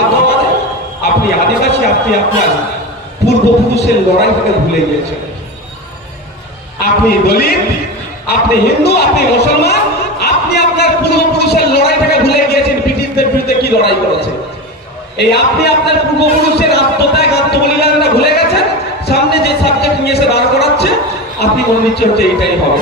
দুর্ভাগ্যবান, আপনি আদিবাসী, আপনি আপনার পূর্বপুরুষের লড়াই থেকে ভুলে গিয়েছেন। আপনি দলিত, আপনি হিন্দু, আপনি মুসলমান, আপনি আপনার পূর্বপুরুষের লড়াই থেকে ভুলে গিয়েছেন। ব্রিটিশদের বিরুদ্ধে কি লড়াই করেছে, এই আপনি আপনার পূর্বপুরুষের আত্মত্যাগ, আত্মবলিদানটা ভুলে গেছেন। সামনে যে সাবজেক্ট নিয়ে এসে দাঁড় করাচ্ছে, আপনি মনে নিচ্ছে হচ্ছে এইটাই হবে।